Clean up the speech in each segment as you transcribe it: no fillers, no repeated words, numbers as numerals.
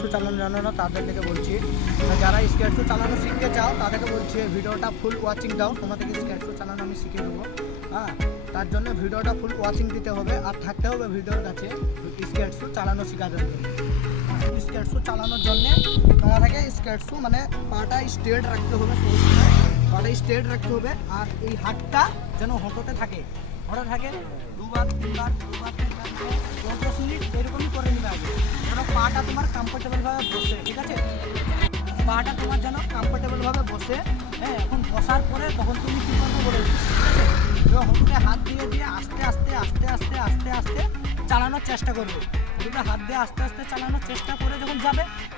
শু চালানো জানো না তাদের থেকে বলছি, যারা স্কেট শু চালানো শিখতে চাও তাদেরকে বলছি ভিডিওটা ফুল ওয়াচিং দাও, তোমাদেরকে স্কেট শু চালানো আমি শিখিয়ে দেবো। হ্যাঁ, তার জন্য ভিডিওটা ফুল ওয়াচিং দিতে হবে আর থাকতে হবে ভিডিওর কাছে স্কেট শু চালানো শেখানোর জন্য। স্কেট শু চালানোর জন্যে তোমাদেরকে স্কেট শু মানে পাটা স্ট্রেট রাখতে হবে, পাটা স্ট্রেট রাখতে হবে আর এই হাতটা যেন হটোতে থাকে, দুবার তিনবার 10 মিনিট এরকমই করে নিবে আগে, যেন পাটা তোমার কমফোর্টেবলভাবে বসে। ঠিক আছে, পাটা তোমার যেন কমফোর্টেবলভাবে বসে। হ্যাঁ, এখন বসার পরে তখন তুমি কী করবে বলে দিচ্ছি। হটোতে হাত দিয়ে দিয়ে আস্তে আস্তে আস্তে আস্তে আস্তে আস্তে চালানোর চেষ্টা করবে। হটোতে হাত দিয়ে আস্তে আস্তে চালানোর চেষ্টা করে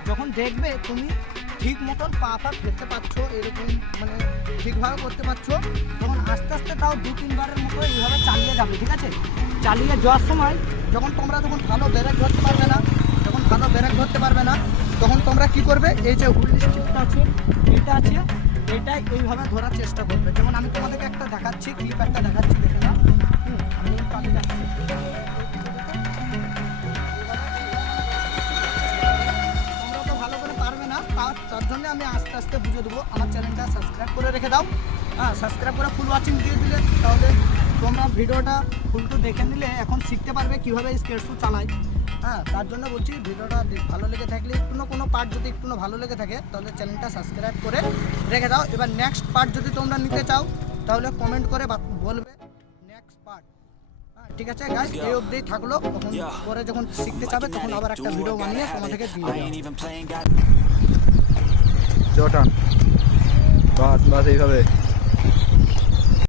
যখন দেখবে তুমি ঠিক মতন পা ফেলতে পারছো, এরকম মানে ঠিকভাবে করতে পারছো, তখন আস্তে আস্তে তাও 2-3 বারের মতো এইভাবে চালিয়ে যাবে। ঠিক আছে, চালিয়ে যাওয়ার সময় যখন ভালো ব্রেক ধরতে পারবে না, তখন তোমরা কি করবে, এই যে হুইল স্টিকটা আছে এইটাই এইভাবে ধরার চেষ্টা করবে। যেমন আমি তোমাদেরকে একটা দেখাচ্ছি, ক্লিপ একটা দেখাচ্ছি, দেখে নাও। আমি চালিয়ে যাচ্ছি, তোমরা তো ভালো করে পারবে না, তার জন্য আমি আস্তে আস্তে বুঝে দেবো। আমার চ্যানেলটা সাবস্ক্রাইব করে রেখে দাও। হ্যাঁ, সাবস্ক্রাইব করে ফুল ওয়াচিং দিয়ে দিলে তাহলে তোমরা ভিডিওটা ফুলটু দেখে নিলে এখন শিখতে পারবে কীভাবে স্কেট শু চালায়। হ্যাঁ, তার জন্য বলছি ভিডিওটা ভালো লেগে থাকলে কোনো পার্ট যদি একটু ভালো লেগে থাকে তাহলে চ্যানেলটা সাবস্ক্রাইব করে রেখে দাও। এবার নেক্সট পার্ট যদি তোমরা নিতে চাও তাহলে কমেন্ট করে বলবে নেক্সট পার্ট। হ্যাঁ, ঠিক আছে গাইস, এই অবধি থাকলো। তখন পরে যখন শিখতে চাবে তখন আবার একটা ভিডিও বানিয়ে তোমাদেরকে দিয়ে দেবো। চটান বাস এইভাবে